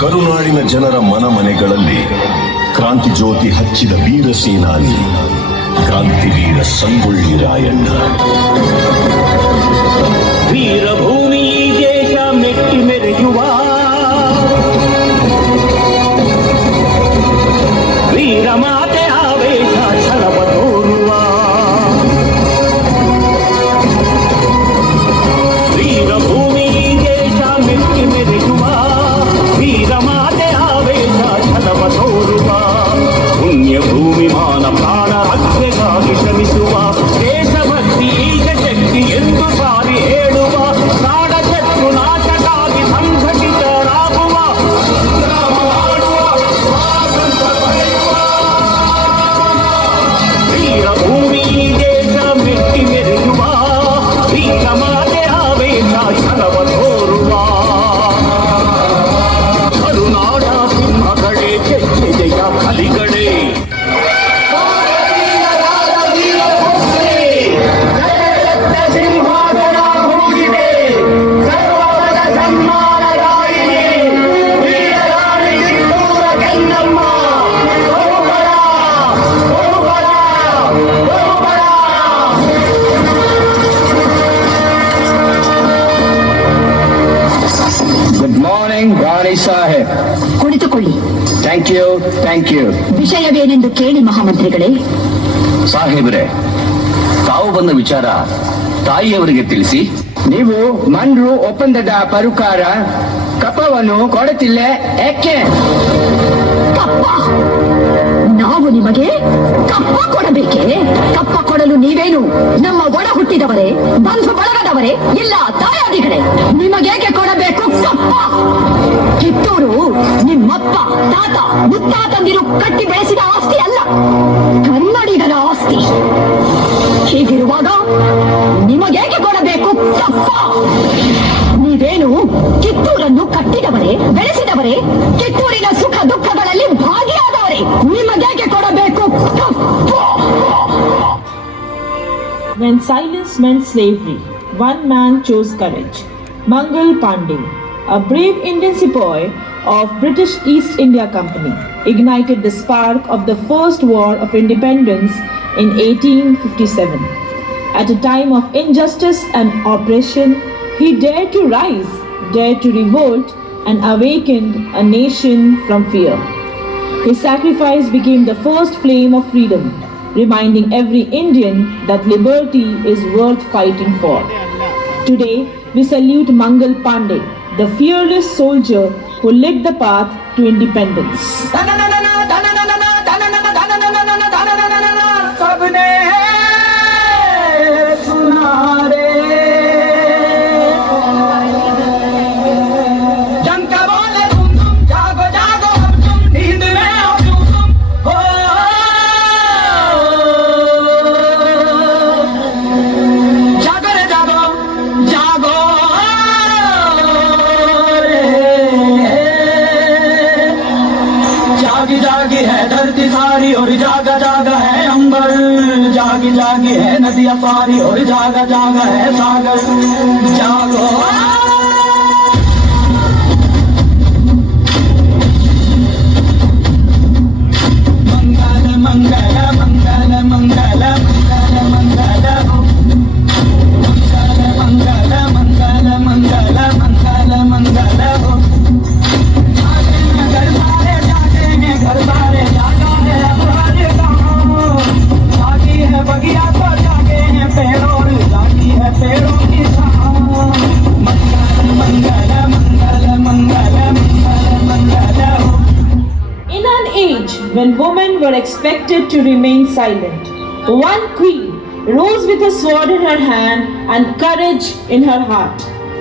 ಕರುನಾಡಿನ ಜನರ ಮನೆಗಳಲ್ಲಿ ಕ್ರಾಂತಿ ಜ್ಯೋತಿ ಹಚ್ಚಿದ ವೀರ ಸೇನಾನಿ ಕ್ರಾಂತಿವೀರ ಸಂಗೊಳ್ಳಿ ರಾಯಣ್ಣ. ವೀರಭೂಮಿ ದೇಶ ಮೆಟ್ಟಿ ಮೆರೆಯುವ ವೀರಮಾತೆ ಆವೇಶ ಛಲವ ತೋರುವ ವೀರಭೂಮಿ ದೇಶ ಮೆಟ್ಟಿ ಮೆರೆಯುವ ವೀರಮಾತೆ ಆವೇಶ ಛಲವ ತೋರುವ ಪುಣ್ಯ ಭೂಮಿ ಮಾನ ಪ್ರಾಣ ರಕ್ಷೆಗಾಗಿ ಶ್ರಮಿಸುವ ದೇಶಭಕ್ತಿ ಈಗ ಶಕ್ತಿ ಎಂದು ಸಾರಿ ಹೇಳುವ ನಾಡ ಶತ್ರು ನಾಶಕ್ಕಾಗಿ ಸಂಘಟಿತರಾಗುವ ವೀರಭೂಮಿ ದೇಶ ಮೆಟ್ಟಿ ಮೆರೆಯುವ ವೀರಮಾತೆ ಆವೇಶ ಛಲವ ತೋರುವ ಕರುನಾಡ ಸಿಂಹಗಳೇ ಜಯ ಕಲಿಗಳೇ. ಗುಡ್ ಮಾರ್ನಿಂಗ್ ರಾಣಿ ಸಾಹೇಬ್. ಕುಳಿತುಕೊಳ್ಳಿ. Thank you. ವಿಷಯವೇನೆಂದು ಕೇಳಿ ಮಹಾಮಂತ್ರಿಗಳೇ. ಸಾಹೇಬ್ರೆ, ತಾವು ಬಂದ ವಿಚಾರ ತಾಯಿಯವರಿಗೆ ತಿಳಿಸಿ. ನೀವು ಮನ್ರು ಒಪ್ಪಂದದ ಪರುಕಾರ ಕಪ್ಪವನ್ನು ಕೊಡುತ್ತಿಲ್ಲ ಏಕೆ? ಕಪ್ಪ? ನಾವು ನಿಮಗೆ ಕಪ್ಪ ಕೊಡಬೇಕೆ? ಕಪ್ಪ ಕೊಡಲು ನೀವೇನು ನಮ್ಮ ಒಡ ಹುಟ್ಟಿದವರೇ, ಬಂಧು ಬಳಗದವರೇ, ಇಲ್ಲ ತಾಯಾದಿಗಳೇ? ನಿಮಗೇಕೆ ಕೊಡಬೇಕು ಕಪ್ಪ? ಕಿತ್ತೂರು ನಿಮ್ಮಪ್ಪ ತಾತ ಮುತ್ತಾತಂದಿರು ಕಟ್ಟಿ ಬೆಳೆಸಿದ ಆಸ್ತಿ ಅಲ್ಲ, ಕನ್ನಡಿಗರ ಆಸ್ತಿ. ಹೀಗಿರುವಾಗ ನಿಮಗೇಕೆ ಕೊಡಬೇಕು ಕಪ್ಪ? ನೀವೇನು ಕಿತ್ತೂರನ್ನು ಕಟ್ಟಿದವರೇ, ಬೆಳೆಸಿದವರೇ, ಕಿತ್ತೂರಿನ ಸುಖ ದುಃಖಗಳಲ್ಲಿ ಭಾಗಿಯಾದವರೇ. ನಿಮಗೇಕೆ ಕೊಡಬೇಕು ಕಪ್ಪ? When silence meant slavery, one man chose courage. Mangal Pandey, a brave Indian sepoy of British East India Company, ignited the spark of the First War of Independence in 1857. At a time of injustice and oppression, he dared to rise, dared to revolt, and awakened a nation from fear. His sacrifice became the first flame of freedom, reminding every Indian that liberty is worth fighting for. Today, we salute Mangal Pandey, the fearless soldier who lit the path to independence. जागी है धरती सारी और जागा जागा है अंबर, जागी जागी है नदियां सारी और जागा जागा है सागर. जागो मंगल मंगल मंगल मंगल मंगल मंगल मंगल मंगल मंगल मंगल मंगल हो. घर सारे जागा है अपराधे गाँव, जागी है बगिया तो जागे हैं पेड़ों, जागी है पेड़ों की छाँव. मंगल मंगल मंगल मंगल मंगल मंगल हो. In an age when women were expected to remain silent, one queen rose with a sword in her hand and courage in her heart.